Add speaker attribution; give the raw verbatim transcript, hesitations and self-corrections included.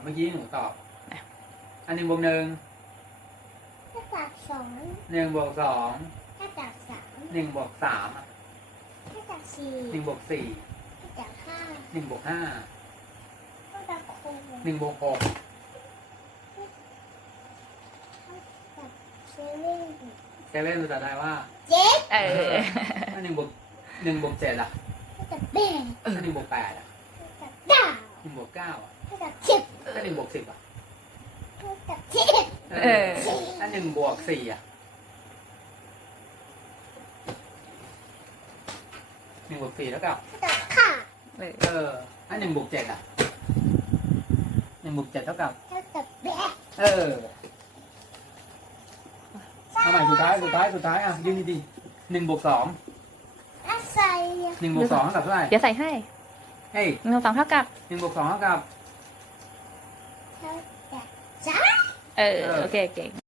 Speaker 1: มื่อกี้หนูตอบอันหนึ่งบวกหนึ่ง
Speaker 2: เท่ากับสอง
Speaker 1: หนึ่งบวกสอง
Speaker 2: เท่ากับสาม
Speaker 1: หนึ่งบวกสามอะ
Speaker 2: เท่ากับสี่
Speaker 1: หนึ่งบวกสี่
Speaker 2: เท่ากับห้า
Speaker 1: หนึ่งบวกห้า
Speaker 2: เท่ากับหก
Speaker 1: หนึ่งบวกหก
Speaker 2: เท่ากับเซเว่น
Speaker 1: เซเว่นภาษาไทยว่า
Speaker 2: เจ็ด
Speaker 3: เออ
Speaker 1: ถ้าหนึ่งบวกหนึ่งบวกเจ็ดอะ
Speaker 2: เท่ากับแปด
Speaker 1: ถ้าหนึ่งบวกแปดอะ
Speaker 2: เท่ากับเก้า
Speaker 1: หนึ่งบวกเก้าอะ
Speaker 2: เท่ากับสิบ
Speaker 1: ถ้าหนึ่งบวกสิบอะ
Speaker 2: เท่ากับสิบ
Speaker 3: เออ
Speaker 1: ถ้าหนึ่งบวกสี่อะหนึ่งบวกสี่เท่ากับ
Speaker 2: เท่ากับห้า
Speaker 3: เออ
Speaker 1: เออถ้าหนึ่งบวกเจ็ดอะหนึ่งบวกเจ็ดเท่ากับ
Speaker 2: เท่ากับแปด
Speaker 1: เออเอาใหม่สุดท้ายสุดท้ายสุดท้ายอ่ะยืนดีๆหนึ่งบวกสอง
Speaker 2: อาศัย
Speaker 1: หนึ่งบวกสองเท่ากับเท่าไหร่
Speaker 3: เดี๋ยวใส่ให้
Speaker 1: เฮ้ย
Speaker 3: หนึ่งสองเท่ากับ
Speaker 1: หนึ่งบวกสองเท่ากับ
Speaker 2: เท่ากับสาม
Speaker 3: เออ โอเคเก่ง